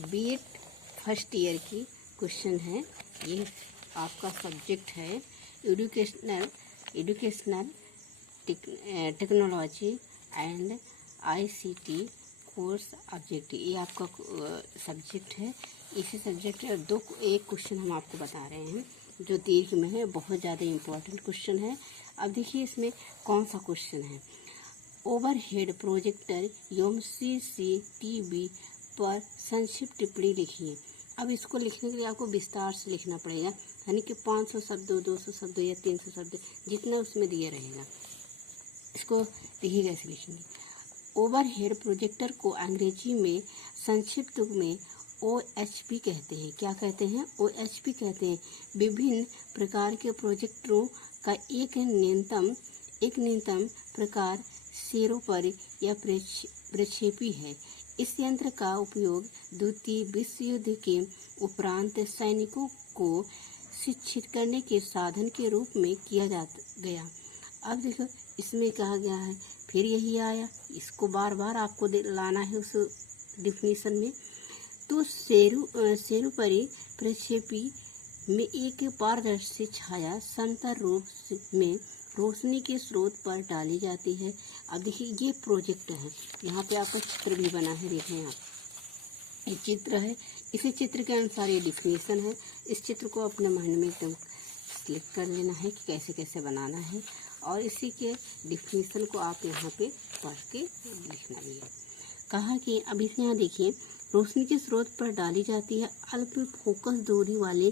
BEd first year की question है। ये आपका सब्जेक्ट है educational technology and ICT course object. ये आपका सब्जेक्ट है। इसी सब्जेक्ट में एक क्वेश्चन हम आपको बता रहे हैं जो दीर्घ में है, बहुत ज़्यादा इम्पोर्टेंट क्वेश्चन है। अब देखिए इसमें कौन सा क्वेश्चन है। ओवरहेड प्रोजेक्टर एवं सीसीटीवी पर संक्षिप्त टिप्पणी लिखिए। अब इसको लिखने के लिए आपको विस्तार से लिखना पड़ेगा, यानी कि 500 शब्दों 200 शब्दों या 300 शब्द जितना उसमें दिया रहेगा। इसको देखिए कैसे लिखेंगे। ओवरहेड प्रोजेक्टर को अंग्रेजी में संक्षिप्त में OHP कहते हैं। क्या कहते हैं? OHP कहते हैं। विभिन्न प्रकार के प्रोजेक्टरों का एक न्यूनतम प्रकार सिरों पर या प्रक्षेपी है। इस यंत्र का उपयोग द्वितीय विश्व युद्ध के उपरांत सैनिकों को शिक्षित करने के साधन के रूप में किया गया। अब देखो इसमें कहा गया है, फिर यही आया, इसको बार बार आपको लाना है उस डिफिनीशन में। तो सेरुपरि प्रक्षेपी में एक पारदर्शी छाया समतल रूप में रोशनी के स्रोत पर डाली जाती है। अब देखिए ये प्रोजेक्ट है, यहाँ पे आपका चित्र भी बना है, देखें आप, ये चित्र है। इसी चित्र के अनुसार ये डिफिनीशन है। इस चित्र को अपने माइंड में एकदम सिलेक्ट कर लेना है कि कैसे कैसे बनाना है, और इसी के डिफिनीशन को आप यहाँ पे पढ़ के लिखना भी है। कहा कि अब इस यहाँ देखिए, रोशनी के स्रोत पर डाली जाती है अल्प फोकस दूरी वाले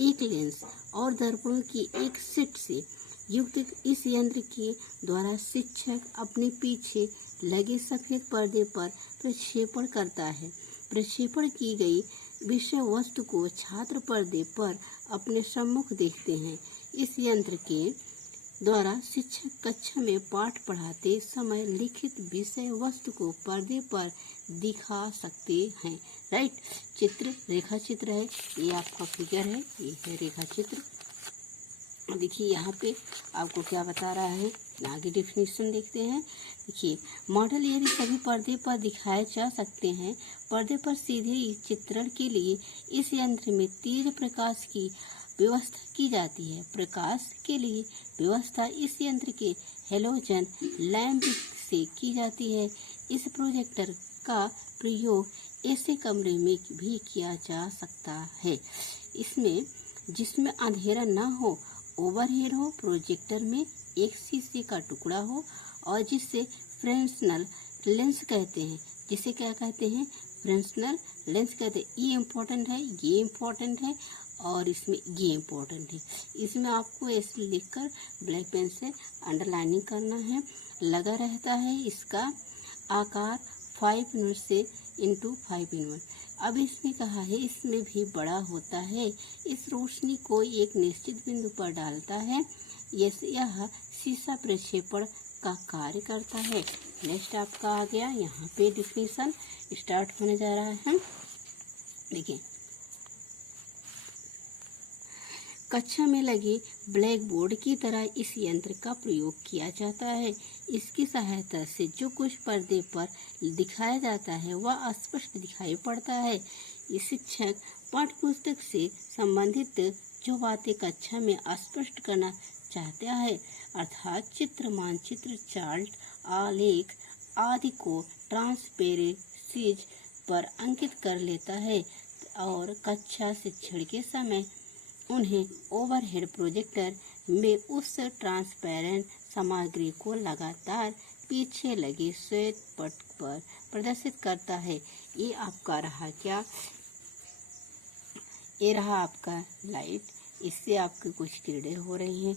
एक लेंस और दर्पणों की एक सेट से युक्त इस यंत्र के द्वारा शिक्षक अपने पीछे लगे सफेद पर्दे पर प्रक्षेपण करता है। प्रक्षेपण की गई विषय वस्तु को छात्र पर्दे पर अपने सम्मुख देखते हैं। इस यंत्र के द्वारा शिक्षक कक्षा में पाठ पढ़ाते समय लिखित विषय वस्तु को पर्दे पर दिखा सकते हैं। राइट, चित्र रेखा चित्र है, ये आपका फिगर है, ये है रेखा चित्र। देखिए यहाँ पे आपको क्या बता रहा है, आगे डिफिनीशन देखते हैं। देखिए, मॉडल यदि सभी पर्दे पर दिखाए जा सकते हैं। पर्दे पर सीधे चित्रण के लिए इस यंत्र में तेज प्रकाश की व्यवस्था की जाती है। प्रकाश के लिए व्यवस्था इस यंत्र के हेलोजन लैंप से की जाती है। इस प्रोजेक्टर का प्रयोग ऐसे कमरे में भी किया जा सकता है इसमें जिसमें अंधेरा न हो, ओवरहेड हो, प्रोजेक्टर में एक शीशे का टुकड़ा हो और जिसे फ्रेस्नेल लेंस कहते हैं। जिसे क्या कहते हैं? फ्रेस्नेल लेंस कहते हैं। ये इम्पोर्टेंट है, ये इम्पोर्टेंट है और इसमें ये इम्पोर्टेंट है। इसमें आपको ऐसे लिखकर ब्लैक पेन से अंडरलाइनिंग करना है। लगा रहता है इसका आकार 5 से × 5 अब इसने कहा है इसमें भी बड़ा होता है। इस रोशनी को एक निश्चित बिंदु पर डालता है। यह शीशा प्रक्षेपण का कार्य करता है। नेक्स्ट आपका आ गया, यहाँ पे डिफिनीशन स्टार्ट होने जा रहा है। देखिए, कक्षा में लगे ब्लैक बोर्ड की तरह इस यंत्र का प्रयोग किया जाता है। इसकी सहायता से जो कुछ पर्दे पर दिखाया जाता है वह स्पष्ट दिखाई पड़ता है। ये शिक्षक पाठ्यपुस्तक से संबंधित जो बातें कक्षा में स्पष्ट करना चाहता है, अर्थात चित्र, मानचित्र, चार्ट, आलेख आदि को ट्रांसपेरेंसीज पर अंकित कर लेता है और कक्षा शिक्षण के समय उन्हें ओवरहेड प्रोजेक्टर में उस ट्रांसपेरेंट सामग्री को लगातार पीछे लगे श्वेत पट पर प्रदर्शित करता है। ये आपका रहा क्या? ये रहा आपका लाइट, इससे आपकी कुछ किरणें हो रही हैं।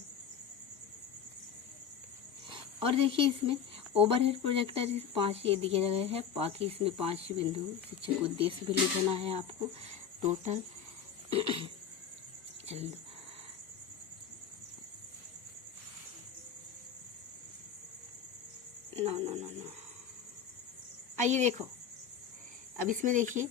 और देखिए इसमें ओवरहेड प्रोजेक्टर 5 ये दिया गया है, बाकी इसमें 5 बिंदु शिक्षक उद्देश्य भी लिखना है आपको टोटल। नो आइए देखो, अब इसमें देखिए